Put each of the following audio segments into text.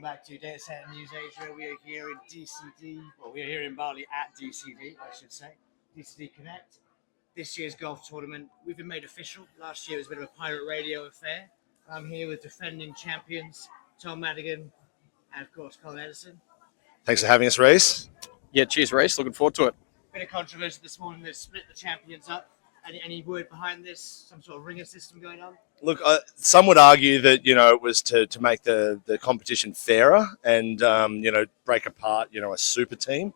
Welcome back to Data Center News Asia. We are here in DCD, well, we are here in Bali at DCD, I should say, DCD Connect. This year's golf tournament, we've been made official. Last year was a bit of a pirate radio affair. I'm here with defending champions, Tom Madigan, and of course, Colin Edison. Thanks for having us, Reece. Yeah, cheers, Reece. Looking forward to it. Bit of controversy this morning. They've split the champions up. Any word behind this? Some sort of ringer system going on? Look, some would argue that, it was to make the competition fairer and, break apart, a super team.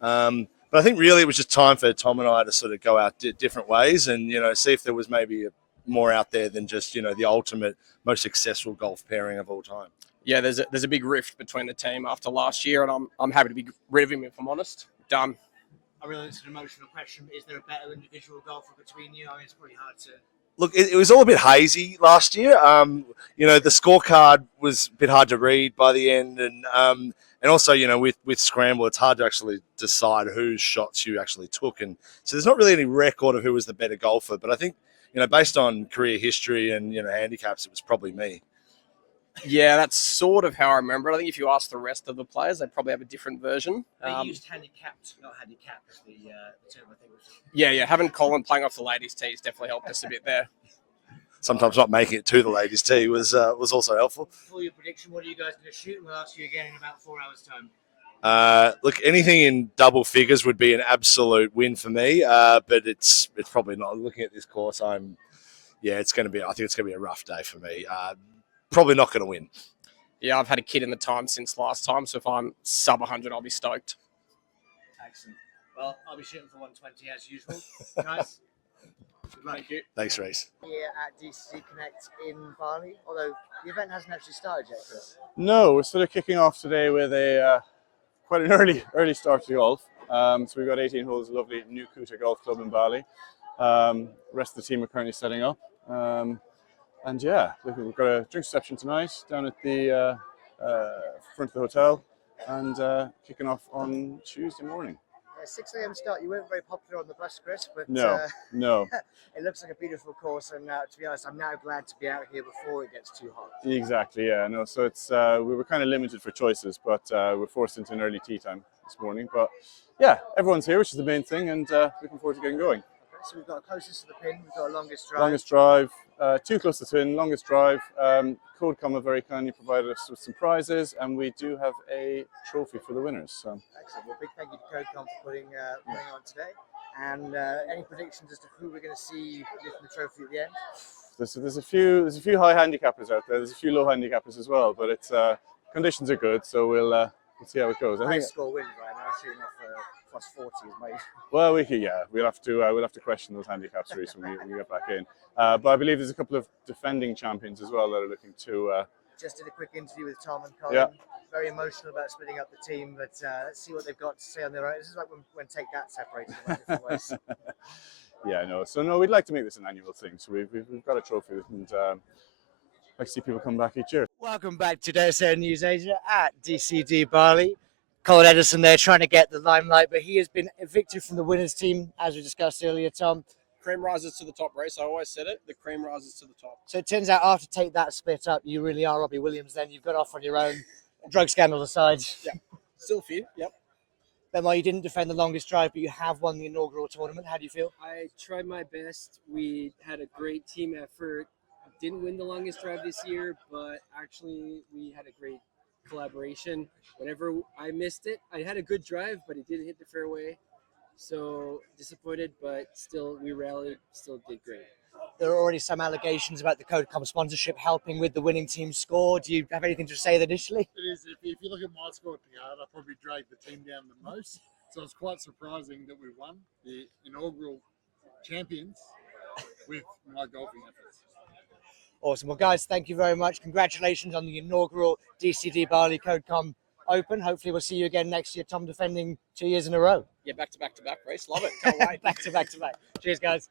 But I think really it was just time for Tom and I to sort of go out different ways and, see if there was maybe more out there than just, the ultimate, most successful golf pairing of all time. Yeah, there's a big rift between the team after last year, and I'm happy to be rid of him, if I'm honest. Done. I realize it's an emotional question, but is there a better individual golfer between you? I mean, it's pretty hard to... Look, it was all a bit hazy last year. The scorecard was a bit hard to read by the end, and also, with Scramble, it's hard to actually decide whose shots you actually took, and so there's not really any record of who was the better golfer. But I think, based on career history and handicaps, it was probably me. Yeah, that's sort of how I remember it. I think if you ask the rest of the players, they'd probably have a different version. They used handicapped, not handicap, as the term I think was. Yeah. Having Colin playing off the ladies' tees definitely helped us a bit there. Sometimes not making it to the ladies' tee was also helpful. For your prediction, what are you guys going to shoot? We'll ask you again in about 4 hours' time. Look, anything in double figures would be an absolute win for me, but it's probably not. Looking at this course, I think it's going to be a rough day for me. Probably not going to win. Yeah, I've had a kid in the time since last time, so if I'm sub 100, I'll be stoked. Excellent. Well, I'll be shooting for 120 as usual. Guys, good luck. Thank you. Thanks, Reece. Here at DCD Connect in Bali, although the event hasn't actually started yet, Chris. No, we're sort of kicking off today with a quite an early start to golf. So we've got 18 holes, lovely New Kuta Golf Club in Bali. The rest of the team are currently setting up. And yeah, look, we've got a drink reception tonight down at the front of the hotel, and kicking off on Tuesday morning. 6 a.m. start. You weren't very popular on the bus, Chris, but No. it looks like a beautiful course. And to be honest, I'm now glad to be out here before it gets too hot. Exactly, yeah. No, so it's we were kind of limited for choices, but we're forced into an early tea time this morning. But yeah, everyone's here, which is the main thing, and looking forward to getting going. Okay, so we've got closest to the pin. We've got longest drive. Longest drive. Too close to twin, longest drive. CodeCom very kindly provided us with some prizes, and we do have a trophy for the winners. So. Excellent. Well, big thank you to CodeCom for putting on today. And any predictions as to who we're going to see lifting the trophy at the end? There's a few high handicappers out there. There's a few low handicappers as well, but it's conditions are good, so we'll see how it goes. I think score wins right now. Shooting off plus 40 is made. Well, we'll have to question those handicaps, Reece, when we get back in. But I believe there's a couple of defending champions as well that are looking to. Just did a quick interview with Tom and Colin. Yeah. Very emotional about splitting up the team, but let's see what they've got to say on their own. This is like when Take That separated in different ways. Yeah, no. So no, we'd like to make this an annual thing. So we've got a trophy, and like to see people come back each year. Welcome back to Data Center News Asia at DCD Bali. Colin Edison there trying to get the limelight, but he has been evicted from the winners team, as we discussed earlier, Tom. Cream rises to the top, Reece. I always said it. The cream rises to the top. So it turns out after Take That split up, you really are Robbie Williams then. You've got off on your own, drug scandal aside. Yeah, still a few, yep. Benoit, you didn't defend the longest drive, but you have won the inaugural tournament. How do you feel? I tried my best. We had a great team effort. Didn't win the longest drive this year, but actually we had a great collaboration. Whenever I missed it, I had a good drive, but it didn't hit the fairway. So disappointed, but still we rallied, still did great. There are already some allegations about the CodeCom sponsorship helping with the winning team's score. Do you have anything to say that initially? It is. If you look at my scorecard, I probably dragged the team down the most. So it's quite surprising that we won the inaugural champions with my golfing efforts. Awesome. Well, guys, thank you very much. Congratulations on the inaugural DCD Bali CodeCom Open. Hopefully we'll see you again next year. Tom defending 2 years in a row. Yeah, back to back, Reece. Love it. Can't wait. back to back. Cheers, guys.